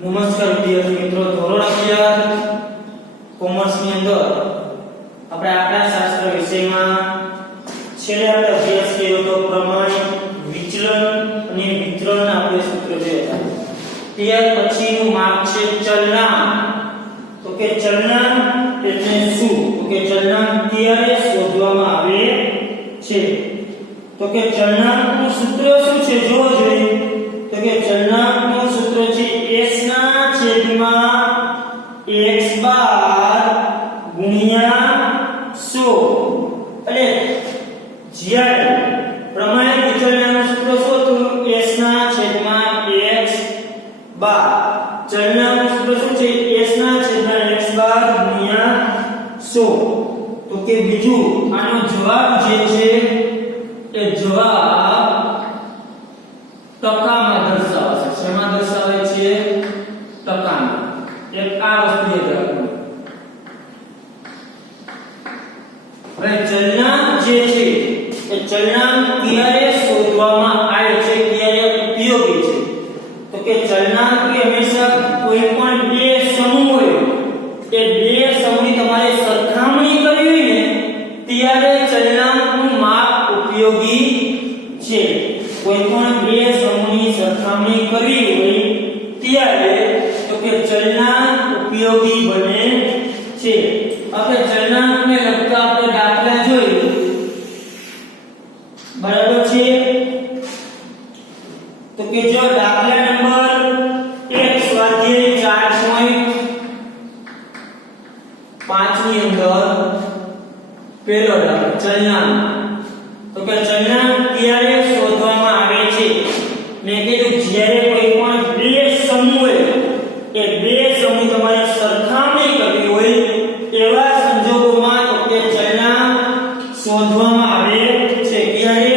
નમસ્કાર વિદ્યાર્થી મિત્રો, ધોરણ 11 કોમર્સ ની અંદર આપણે આંકડાશાસ્ત્ર વિષયમાં છેલ્લે આપણે અભ્યાસ કર્યો તો પ્રમાણ, વિચલન અને વિતરણ આપણે સૂત્ર જોયા. ત્યાર પછીનું માપ છે ચલનાંક. તો કે ચલનાંક એટલે શું? તો કે ચલનાંક ક્યારે શોધવામાં આવે છે? તો કે ચલનાંકનું સૂત્ર શું છે જોવો જોઈએ. તો કે ચલનાંકનું સૂત્ર છે s ના છેદમાં x બાર ગુણ્યા 100. એટલે જ્યારે પ્રમાણિત વિચલનનું સૂત્ર શું હતું? s ના છેદમાં x બાર. ચલનાંકનું સૂત્ર શું છે? s ના છેદમાં x બાર ગુણ્યા 100. તો કે બીજું આનો જવાબ જે છે એ જવાબ ટકામાં દર્શાવે છે. શેમાં દર્શાવે છે? ટકામાં. એક આ વસ્તુ યાદ રાખવું. હવે ચલનાંક જે છે એ ચલનાંક ક્યારે શોધવામાં આવે છે, ક્યારે ઉપયોગી છે? તો કે ચલનાંક એ હંમેશા કોઈ પણ બે સમૂહ હોય એ બે સમૂહની તમારે સરખામણી કરવી હોય ને ત્યારે ચલનાંકનું માપ ઉપયોગી છે. કોઈ પણ બે સમૂહની સરખામણી કરવી હોય ત્યારે તો કે ચલનાંક ઉપયોગી બને છે. આપણે ચલનાંકને લગતા આપણે દાખલા જોઈએ. બરાબર છે? તો કે જો દાખલા નંબર 1 સ્વાધ્યાય 4.5 ની અંદર પહેલો દાખલો ચલનાંક. તો કે ચલનાંક ક્યારે શોધવામાં આવે છે? મેં કીધું જ્યારે કોઈ પણ બે સમૂહ હોય એ બે સમૂહ તમારે સરખામણી કરવી હોય એવા સંજોગોમાં તો કે ચલનાંક શોધવામાં આવે છે. ક્યારે?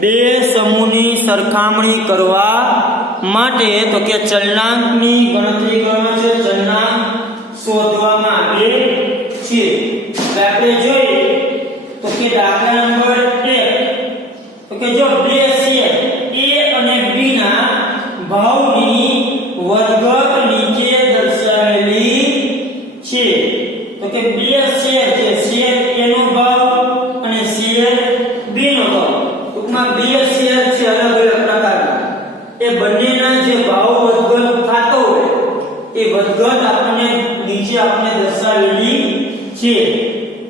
બે સમૂહની સરખામણી કરવા માટે તો કે ચલનાંકની ગણતરી કરવામાં છે, ચલનાંક શોધવામાં આવે છે. આપણે જોઈએ તો કે દાખલા નંબર 1 તો કે જો બે શેર a અને b ના ભાવની વધઘટ નીચે દર્શાવેલી છે. તો કે બે શેર છે, શેર a નો ભાવ અને શેર b નો ભાવ. ટૂંકમાં બે શેર છે અલગ અલગ પ્રકારના. એ બંનેના જે ભાવ વધઘટ થતો હોય એ વધઘટ આપણને નીચે આપણે દર્શાવેલી છે.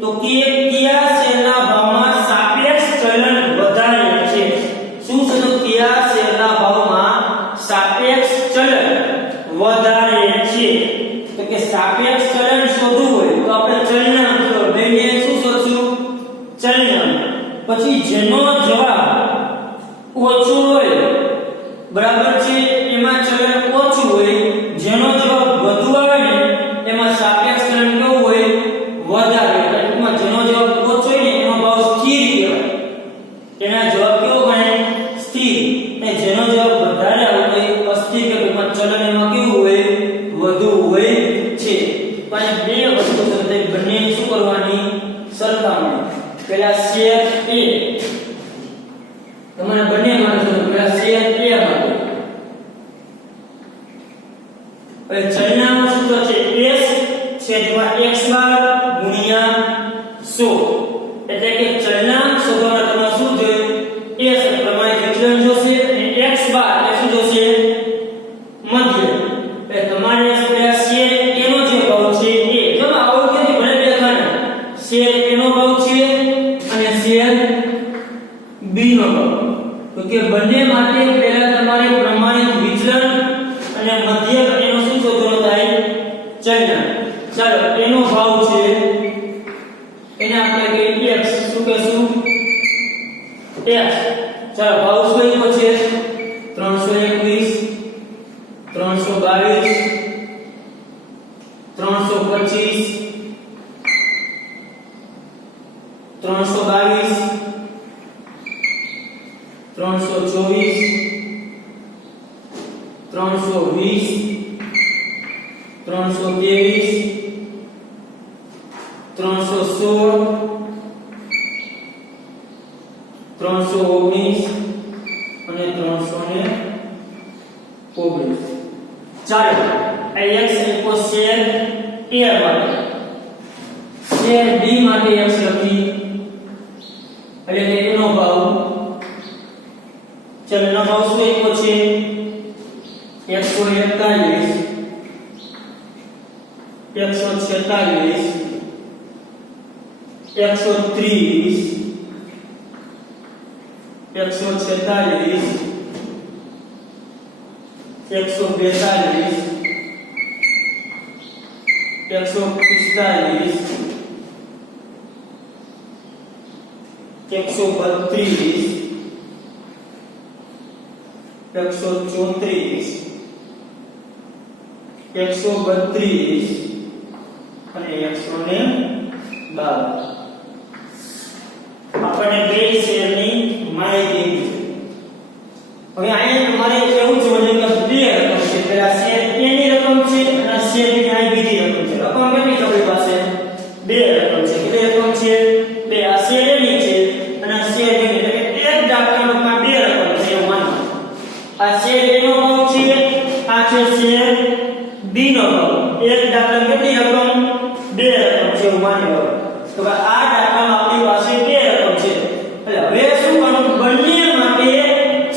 તો કે કયા શેરના ભાવમાં સાપેક્ષ ચલન વધારે છે? શું છે? તો કયા શેરના ભાવમાં સાપેક્ષ ચલન વધારે છે? તો કે સાપેક્ષ ચલન શોધવું હોય તો આપણે ચલનાંક લઈને શું શોધશું? ચલનાંક. પછી જેનો જવાબ ઓછો હોય, બરાબર છે, એમાં ચલન ઓછું હોય. જેનો જવાબ વધુ આવે ને એમાં સાપેક્ષ ચલન કેવું હોય? વધારે. ટૂંકમાં જેનો જવાબ ઓછો હોય ને એનો ભાવ સ્થિર કહેવાય. એના જવાબ કેવો ગણાય? સ્થિર. અને જેનો જવાબ વધારે આવે તો અસ્થિર કે ટૂંકમાં ચલન એમાં કેવું હોય? વધુ હોય છે. પણ બે વસ્તુ છે, બંને શું કરવાની? સરખામણી. પહેલા શેર a તમારે બંને માટે પહેલા શેર a માટે. હવે ચલનાંકનું સૂત્ર છે s છેદમાં x બાર ગુણ્યા 100. એટલે કે ચલનાંક શોધવા તમારે શું જોઈએ? s પ્રમાણિત વિચલન જોશે અને x બાર એ શું જોશે? મધ્ય. એટલે તમારે પહેલા શેર a નો જે ભાવ છે એ જો આવો કે ભલે બે ખાના શેર a નો ભાવ છે અને શેર b નો ભાવ. તો કે બંને માટે પહેલા તમારે પ્રમાણિત વિચલન અને મધ્ય એનો શું શોધવાનો થાય? ચલનાંક. ચાલો એનો ભાવ છે એને આપણે કહીએ x. શું કહેશું? x. ચાલો ભાવ શું છે? 321 322 325 322 324 320 323 316 319 અને 319. ચાલો આ x એકો શેર a માટે શેર b માટે x લખી એટલે કે એનો ભાવ ચલનો ભાવ શું એકો છે 141 146 130 146 142 145 132 134 132 અને 112 આપણને બે શેરની માહિતી હવે અહીંયા તમારે એવું જોવાનું કે બે રકમ છે પેલા શેર A ની રકમ છે અને શેર B ની બીજી રકમ છે રકમ કેટલી છે આપણી પાસે બે રકમ છે કેટલી રકમ છે બે આ શેર A ની છે અને આ શેર B ની એટલે કે એક દાખલામાં બે રકમ છે એવું માનો આ શેર A નો ભાવ છે આ છે શેર B નો ભાવ એક દાખલામાં કેટલી રકમ બે રકમ છે એવું માની લો તો આ દાખલામાં આપણી પાસે બે રકમ છે એટલે હવે શું કરવાનું બંને માટે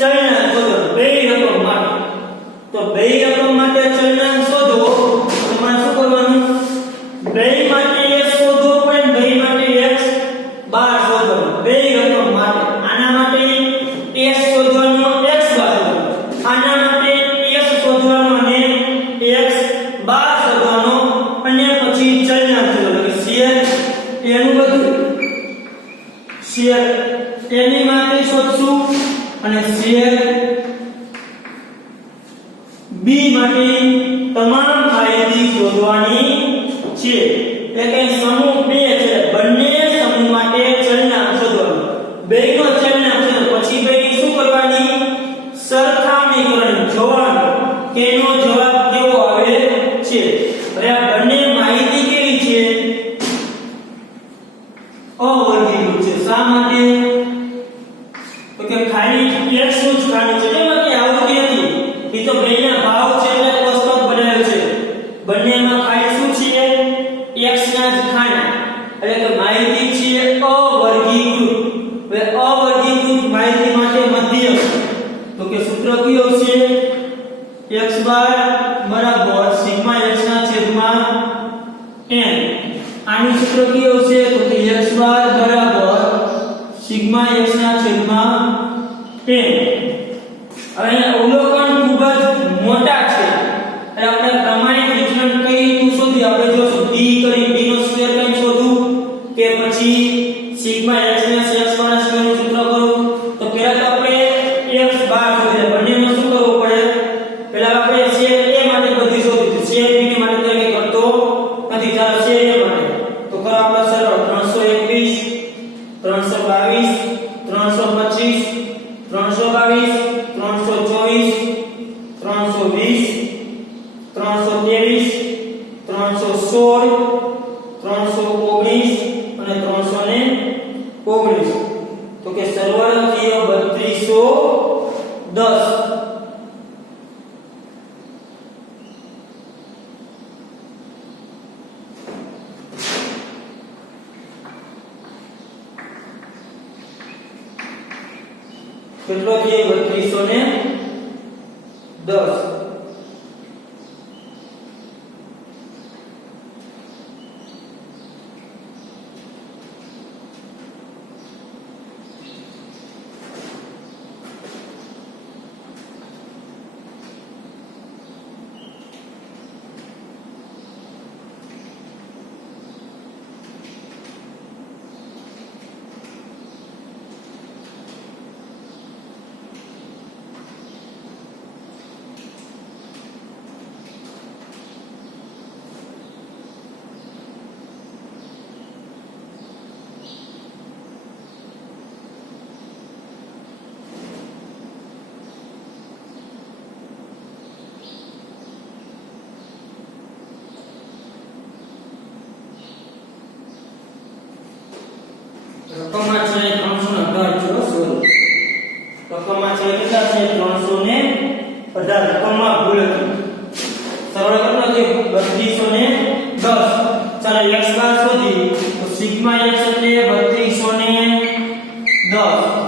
ચલના શોધો બે રકમ માટે તો બે રકમ માટે ચલના શોધો તમારે શું કરવાનું બે માટે x શોધો પણ બે માટે x બાર શોધો બે રકમ માટે આના માટે x શોધવાનો x બાર આના માટે x શોધવાનો અને x બાર શોધવાનો અને પછી ચલના શોધો એટલે શેર એનું બધું શેર એની માટે શોધશું અને શેર B માટે તમામ માહિતી શોધવાની છે એટલે કે સમૂહ 2 છે બંને સમૂહ માટે ચલનાંક શોધવાનું બેનો ચલનાંક શોધો પછી બેની શું કરવાની સરખામણી કરવાની જોવાનું કે એનો જવાબ કેવો આવે છે હવે આ બંને માહિતી કેવી છે અવર્ગીકૃત છે શા માટે તો કે ખાલી x નું જ ખાનું છે એમાં કે આવતી નથી એ તો બેના ભાવ છે એટલે કોષ્ટક બનાવ્યું છે બંનેમાં ખાલી શું છે x ના જ ખાના એટલે કે માહિતી છે અવર્ગીકૃત હવે અવર્ગીકૃત માહિતી માટે મધ્યક તો કે સૂત્ર કયું છે x બાર બરાબર સિગ્મા x ના છેદમાં n આનું સૂત્ર કયું છે તો કે x બાર બરાબર સિગ્મા x ના છેદમાં n હવે અવલોકન ખૂબ જ મોટા છે એટલે આપણે પ્રમાણિત વિચલન કઈ રીતનું શોધી આપણે જોશું d કરી d નો સ્ક્વેર કઈ શોધું કે પછી સિગ્મા x ના x ના સ્ક્વેર નું સૂત્ર કરું તો પહેલા તો આપણે x બાર શોધીએ બંનેનો શું કરવું પડે પહેલા આપણે શેર a માટે બધી શોધીશું શેર b ની માટે તો કઈ કરતો નથી ચાલો શેર a માટે તો કરો આપણે સરળ 321 322 325 322 324 320 323 316 319 અને 319 તો કે સરવાળો થયો 3210 કેટલો છે 3210 હવે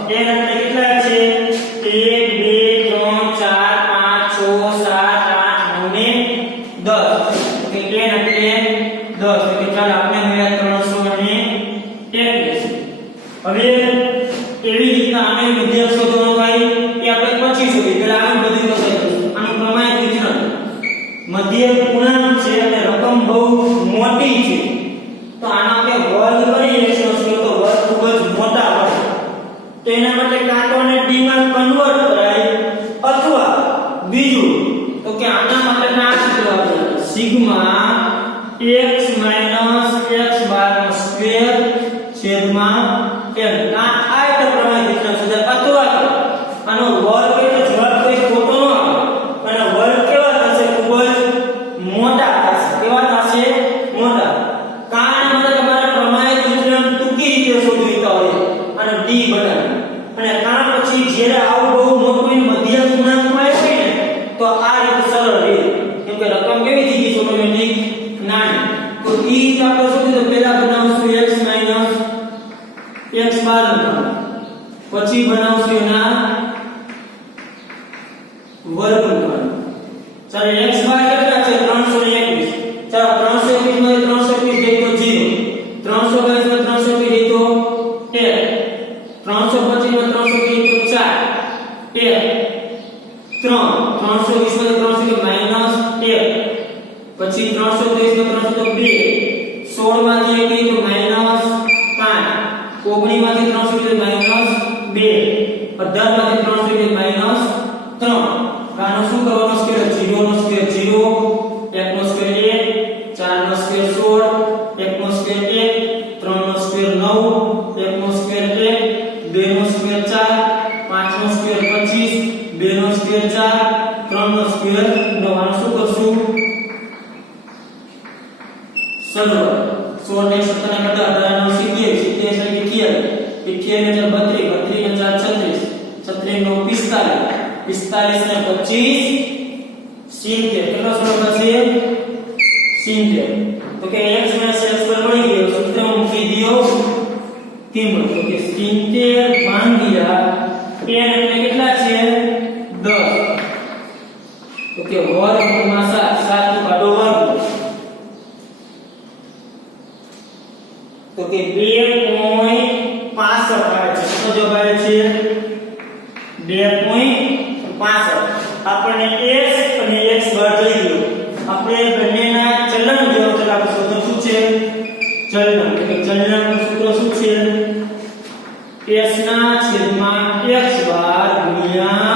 n એટલે કેટલા છે 1 2 3 4 5 6 7 8 9 ને 10 ઓકે n એટલે 10 એટલે ચાલો આપણે મળ્યા 321 હવે એવી રીતના આને મધ્યક શોધવાનો થાય એ આપણે પછી શોધીએ પહેલા આને બધું લખાઈ દઈશું આનું પ્રમાણિત વિતરણ મધ્યક પૂર્ણાંક છે અને રકમ બહુ મોટી છે તો આનો આપણે વર્ગ કરીએ તો વર્ગ ખૂબ જ મોટા હોય તો એના માટે કાં તો આને d માં કન્વર્ટ કરાય અથવા બીજું તો કે આના માટે આ સૂત્ર વાપરીએ સિગ્મા x x બાર નો સ્ક્વેર છેદમાં n આ તો પ્રમાણિત વિતરણ છે અથવા આનો વર્ગ એટલે જવાબ કોઈ ખોટો ન આવે અને વર્ગ કેવા થશે ખૂબ જ મોટા થશે કેવા થશે મોટા કારણ માટે તમારે પ્રમાણિત વિતરણ ટૂંકી રીતે શોધવી હોય અને d બનાવી અને કારણ પછી જ્યારે આવું બહુ મોટું મધ્યક પૂર્ણાંકમાં આવે ને તો આ રીતે સરળ રહે કેમ કે રકમ કેવી થઈ ગઈ છે ઓટોમેટિક નાની તો e આપણે શોધીએ તો પહેલા બનાવશું x x બાર પછી બનાવશું એના વર્ગમૂળ ચાલો x બાર કેટલા છે 321 ચાલો 321 માંથી 321 જાય તો 0 322 માંથી 321 જાય તો 1 321 માંથી 4 1 3 320 માંથી 321 -1 પછી 323 માંથી 302 16 માંથી 1 તો -5 19 માંથી 320 -2 18 માંથી 320 -3 આનો શું કરવાનો સ્ક્વેર 0 નો સ્ક્વેર 0 1 નો સ્ક્વેર 1 4 નો સ્ક્વેર 16 1 નો સ્ક્વેર 1 3 નો સ્ક્વેર 9 1 નો સ્ક્વેર 1 2 નો સ્ક્વેર 4 5 નો સ્ક્વેર 25 2 નો સ્ક્વેર 4 3 નો સ્ક્વેર 9 આનો શું કરશું સરળ 16 ને 17 ને 18 નો 70 70 ને 32 32 ને 36 36 નો 45 45 ને 25 70 કેટલો સરળ થશે 70 તો કે x x પર મળી ગયો સૂત્રમાં મૂકી દિયો કિંમત તો કે 70 ભાગ્યા n એટલે કેટલા છે 10 તો કે વર્ગમાં 7 7 નો કાઢો વર્ગ તો કે 2.65 આવે છે તો જવાબ આવે છે 2.65 આપણને x અને x બાર જોઈ ગયો આપણે બંનેના ચલન જેવો છે આપણે સૂત્ર શું છે ચલન એટલે ચલનનું સૂત્ર શું છે s ના છેદમાં x બાર ગુણ્યા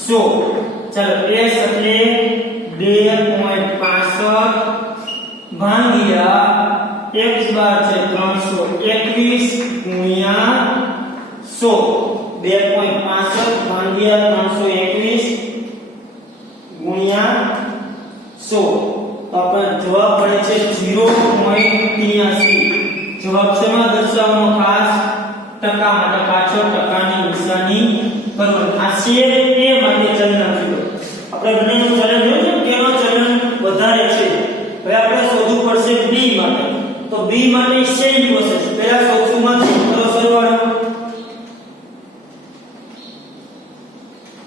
100 ચાલો s એટલે 2.65 ભાગ્યા x બાર છે 321 ગુણ્યા 100 2.65 ભાગ્યા 321 ગુણ્યા 100 તો આપણને જવાબ મળે છે 0.83 જવાબ શેમાં દર્શાવવાનો ખાસ ટકા માટે પાછળ ટકાની નિશાની કરવાની આ છે એ માટે ચલન કીધું આપણે બંનેનું ચલન જોયું છે કેનો ચલન વધારે છે હવે આપણે શોધવું પડશે b માટે તો b માટે સેમ પ્રોસેસ પહેલા શોધવું માંથી કરો સરવાળો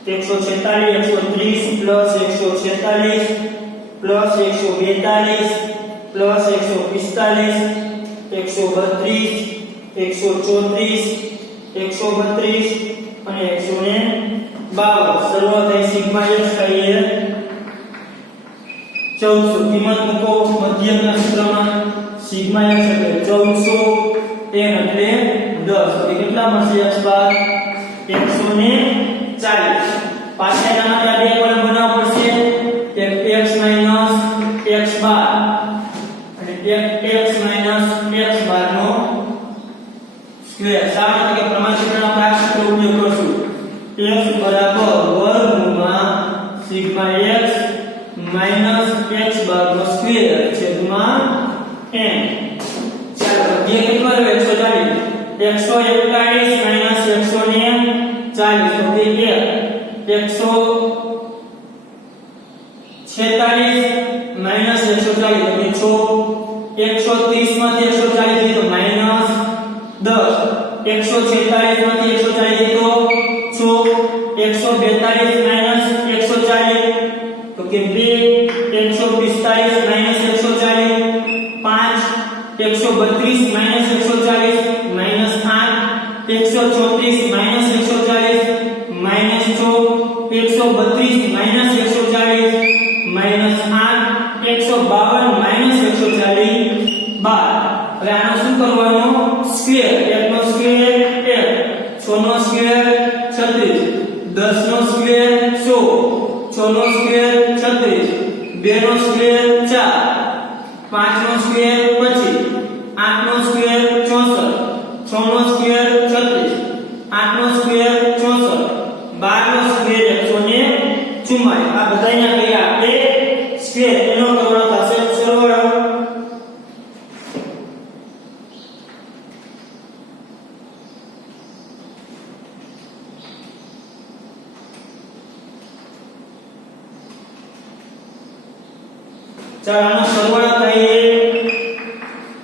146 130 પ્લસ 146 પ્લસ 142 પ્લસ 145 132 134 132 અને 152 સરવાળો થાય સિગ્મા x કહીએ 1400 કિંમત મૂકો મધ્યકના સૂત્રમાં સિગ્મા x એટલે 1400 n એટલે 10 તો કેટલા મળશે x બાર 140 પાછળના માટે બે કોલમ બનાવવા પડશે એક x x બાર અને એક x x બાર નો સ્ક્વેર સામાન્ય કે પ્રમાણિત વિતરણનો આપણે આ સૂત્ર ઉપયોગ કરશું x બરાબર વર્ગમૂળમાં સિગ્મા x x બાર નો સ્ક્વેર છેદમાં n ચાલો જે કેટલો આવે 140 141 140 તો તે 146 140 તો 130 માંથી 140 તો -10 146 માંથી 140 તો 6 142 માઈનસ 140 તો કે 2 145 minus 140 5 132 minus 140 minus 8 134 minus 140 minus 6 132 minus 140 minus 8 152 minus 140 12 હવે આનો શું કરવાનો સ્ક્વેર 1 નો સ્ક્વેર 1 6 નો સ્ક્વેર 36 10 નો સ્ક્વેર 100 6 નો સ્ક્વેર 36 2 નો સ્ક્વેર 4 5 નો સ્ક્વેર 25 8 નો સ્ક્વેર 64 6 નો સ્ક્વેર 36 8 નો સ્ક્વેર 64 12 નો સ્ક્વેર 144 આ બધાયના કઈ આપણે સ્ક્વેર એનો કરવાનો થશે સરવાળો ચાલો આનો સરવાળો થાય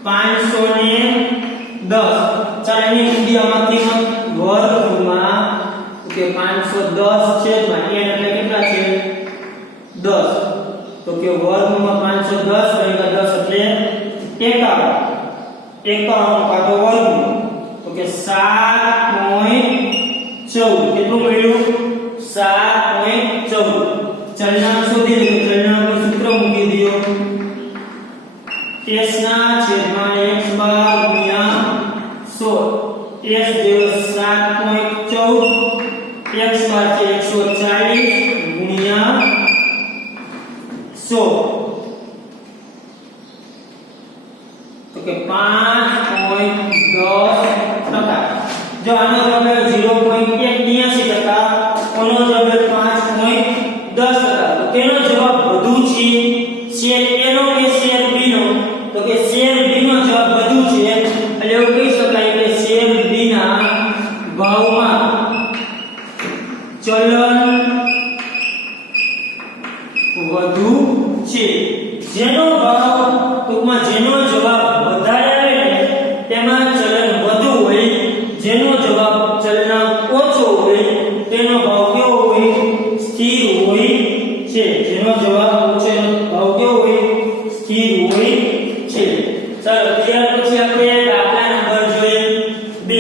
510 ચાલો એની ઊંધિયામાં કિંમત વર્ગમાં કે 510 છેદમાં n એટલે કેટલા છે 10 તો કે વર્ગમાં 510 ભાગ્યા 10 એટલે 51 કાઢો વર્ગમાં તો કે 7.14 કેટલું મળ્યું 7.14 ચલનાંક શોધી લો ચલનાંકનું સૂત્ર મૂકી દો s ના છેદમાં x બાર ગુણ્યા 100 s જેવો 7.14 x બાર છે 140 ગુણ્યા 100 તો કે 5.10% જો આનો જવાબ 0.81% આનો જવાબ 5.10% તો તેનો જવાબ વધુ છે શેર A નો કે શેર B નો તો કે શેર B નો જવાબ વધુ છે એટલે એવું કહી શકાય કે શેર B ના ભાવમાં ચલન વધુ છે જેનો ભાવ ટૂંકમાં જેનો જવાબ વધારે આવે ને તેમાં ચલન વધુ હોય જેનો જવાબ ચલનાંક ઓછો હોય તેનો ભાવ કેવો હોય સ્થિર હોય છે જેનો જવાબ ઓછો એનો ભાવ કેવો હોય સ્થિર હોય છે ચાલો ત્યાર પછી આપણે દાખલા નંબર જોઈએ 2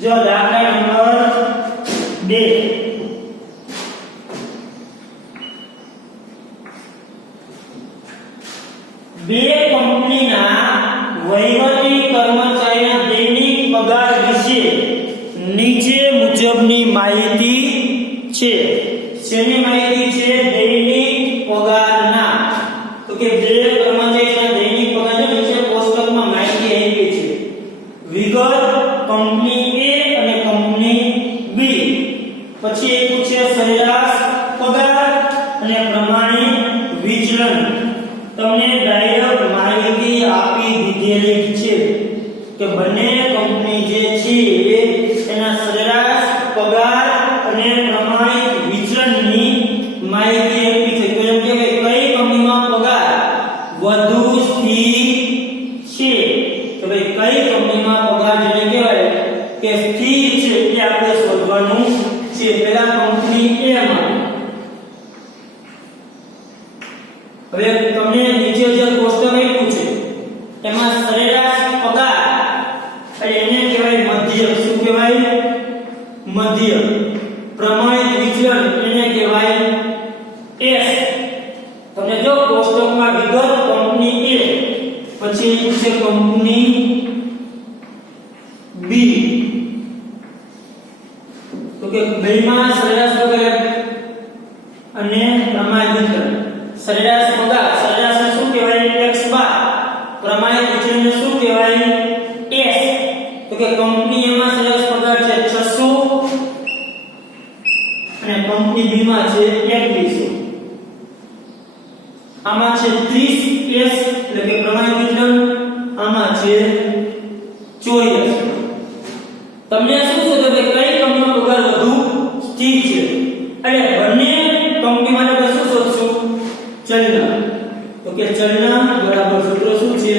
જો દાખલા નંબર 2 બે કંપનીના વહીવટી કર્મચારીના દૈનિક પગાર વિશે નીચે મુજબની માહિતી છે શેની માહિતી છે દૈનિક પગારના તો કે બે કર્મચારીના દૈનિક પગાર નીચે કોષ્ટકમાં માહિતી આપી છે વિગત કંપની A અને કંપની B પછી એક પૂછે સરેરાશ પગાર અને પ્રમાણિત વિચલન તમને ડાયરેક્ટ માહિતી આપી દીધેલી છે કે બંને કંપની જે છે એના સરેરાશ પગાર અને પ્રમાણિત વિચલનની માહિતી આપી છે તો એમ કે કઈ કંપનીમાં પગાર વધુ સ્થિર છે તો ભાઈ કઈ કંપનીમાં પગાર જેને કહેવાય કે સ્થિર છે એ આપણે શોધવાનું છે પહેલા કંપની A માં હવે તમને નીચે જે કોષ્ટક આપ્યું છે એમાં સરેરાશ પગાર એને કહેવાય મધ્ય શું કહેવાય મધ્ય પ્રમાણિત વિચલન એને કહેવાય S તમને જો કોષ્ટકમાં વિગત કંપની A પછી છે કંપની B તો કે બેમાં સરેરાશ પગાર અને પ્રમાણિત વિચલન સરેરાશ પગાર સરેરાશને શું કહેવાય x બાર પ્રમાણિત વિચલનને શું કહેવાય s તો કે B માં છે 2100, આમાં છે 30s એટલે કે પ્રમાણિત વિચલન, આમાં છે 84. તમને શું શોધો કે કઈ કંપનીનો પગાર વધુ સ્થિર છે, એટલે બંને કંપની માટે આપણે શું શોધશું? ચલના. તો કે ચલના બરાબર સૂત્ર શું છે?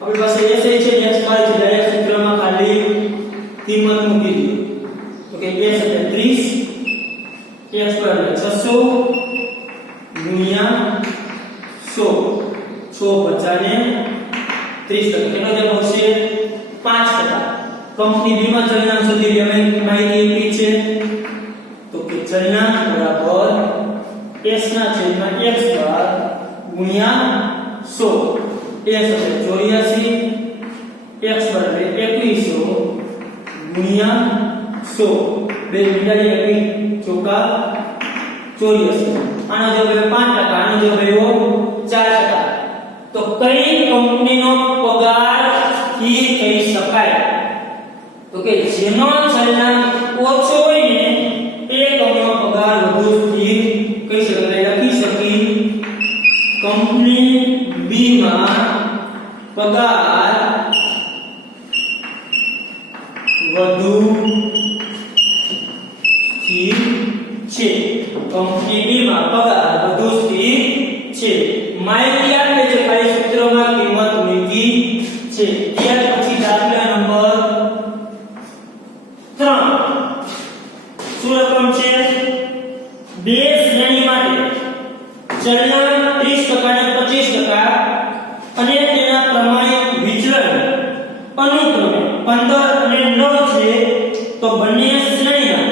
આપણી પાસે SI છે ને x બાર છે, ડાયરેક્ટ સૂત્રમાં ખાલી કિંમત મૂકી દીધી. તો કે s એટલે 30, x બાર એટલે 600 ગુણ્યા 100, 6 50 ને 30%. કેટલો જવાબ આવશે? 5%. કંપની બી માં ચલના શોધી અમે માહિતી આપી છે. તો કે ચલના બરાબર s ના છેદમાં x બાર ગુણ્યા 100, s એટલે 84, x બાર એટલે 2100 ગુણ્યા 100, બે મિલાવી આપી ચોકા 84. આનો જવાબ 5%, આનો જવાબ આવ્યો 4%. તો કઈ કંપનીનો પગાર સ્થિર કહી શકાય? તો કે જેનો ચલનાંક ઓછો હોય ને તે કંપનીનો પગાર વધુ સ્થિર કહી શકાય. લખી શકી કંપની બી માં પગાર વધુ સ્થિર છે. કંપની બી માં પગાર વધુ સ્થિર છે. માહિતી આપે છે, ખાલી સૂત્રમાં કિંમત મૂકી છે. ત્યાર પછી દાખલા નંબર 3. શું રકમ છે? બે શ્રેણી માટે ચલના 30% અને 25% અને તેના પ્રમાણિત વિચલન અનુક્રમે 15 અને 9 છે. તો બંને શ્રેણીના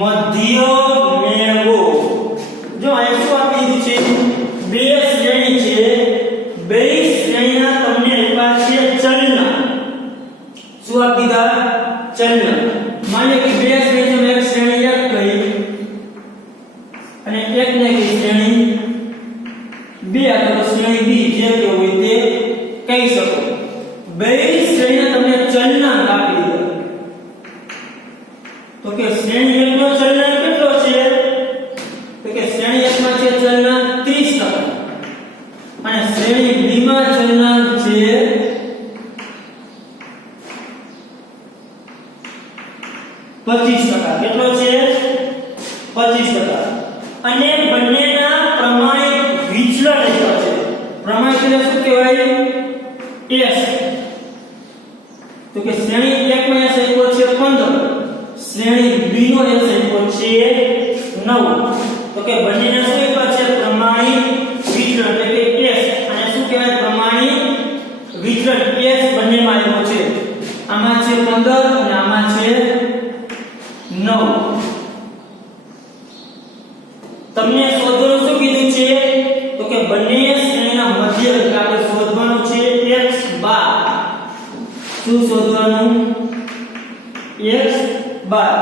મધ્ય મેળવો. જો આ શું આપી દીધું છે? બે શ્રેણી છે, બે શ્રેણીના તમને આપ્યા છે ચલના. શું આપી દીધા? ચલના. માનો કે બે શ્રેણીમાં એક શ્રેણી 1 કહી અને એક ને કહી શ્રેણી 2 અથવા શ્રેણી બી, જે કે હોય તે કહી શકો. બે શ્રેણીના તમને ચલનાંક આપી દીધા. તો કે શ્રેણી 1 નો ચલનાંક કેટલો છે? તો કે શ્રેણી 1 માં છે ચલનાંક 30% અને શ્રેણી બી માં ચલનાંક છે 25%. કેટલો છે? 25%. અને બંનેના પ્રમાણિત વિચલન આપ્યા છે. પ્રમાણિત એટલે શું કહેવાય? s. તો કે શ્રેણી 1 માં s આપ્યો છે 15, શ્રેણી બી નો s આપ્યો છે 9. તો કે બંનેના શું આપ્યા છે? પ્રમાણિત વિચલન એટલે કે s. અને શું કહેવાય? પ્રમાણિત વિચલન s બંનેમાં આપ્યો છે. આમાં છે 15 અને આમાં છે 9. તમને શોધવાનું શું કીધું છે? તો કે બંને શ્રેણીના મધ્ય એટલે આપણે શોધવાનું છે x બાર. શું શોધવાનું? x બાર.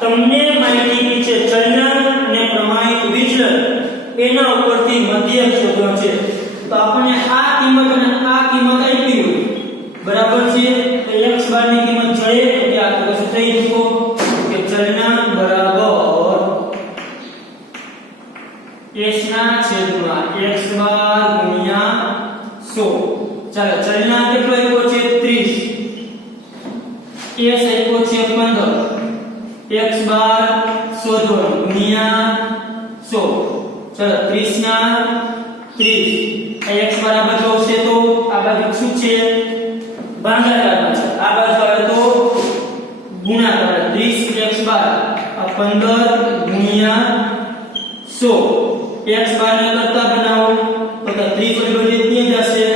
તમને માહિતી છે ચલનાંક અને પ્રમાણિત વિચલન, એના ઉપરથી મધ્યક શોધવાનું છે. તો આપણને આ કિંમત અને આ કિંમત આપી હોય, બરાબર છે? તો x બાર ની કિંમત જોઈએ તો કે આ કશું થઈ જશે કે ચલનાંક બરાબર s ના છેદમાં x બાર ગુણ્યા 100. ચાલો, ચલનાંક કેટલો આપ્યો છે? 30, s આપ્યો છે 15, x બાર શોધવાનું ગુણ્યા 100. ચાલો, 30 ના 30, x બાર આ બાજુ આવશે તો આ બાજુ શું છે? ભાગાકારમાં છે. આ બાજુ આવે તો ગુણાકાર. 30 x બાર આ 15 ગુણ્યા 100. x બાર ને કરતા બનાવો તો કે 30 બધી ત્યાં જશે,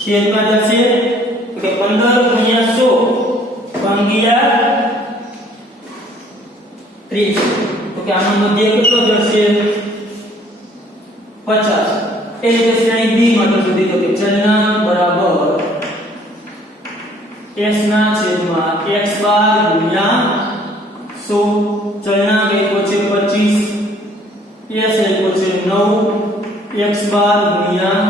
છેદમાં જશે. તો કે 15 ગુણ્યા 100 ભાગ્યા 30. તો કે આનો મધ્ય કેટલો જશે? 50. એ રીતે શ્રેણી બી માટે સુધી તો કે ચલનાંક બરાબર s ના છેદમાં x બાર ગુણ્યા 100. ચલનાંક આપ્યો છે 25, s આપ્યો છે 9, x બાર ગુણ્યા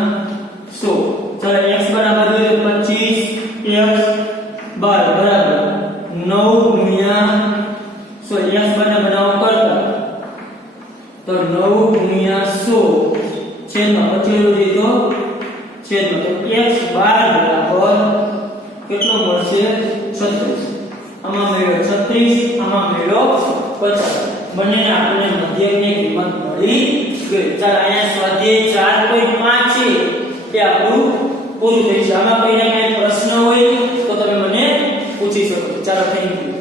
100. ચાલો, x બાર આ બાજુ 25, x બાર બરાબર 9 ગુણ્યા છેદમાં તો x12 બરાબર કેટલો મળશે 36 આમાં મળ્યો 36 આમાં મળ્યો 50 બંનેને આપણે મધ્યકની કિંમત મળી ગઈ ચાલ અહીંયા સ્વાધ્યાય 4.5 છે તે આપણું પૂરું થઈ છે આમાં કોઈને કઈ પ્રશ્ન હોય તો તમે મને પૂછી શકો ચાલો થેન્ક યુ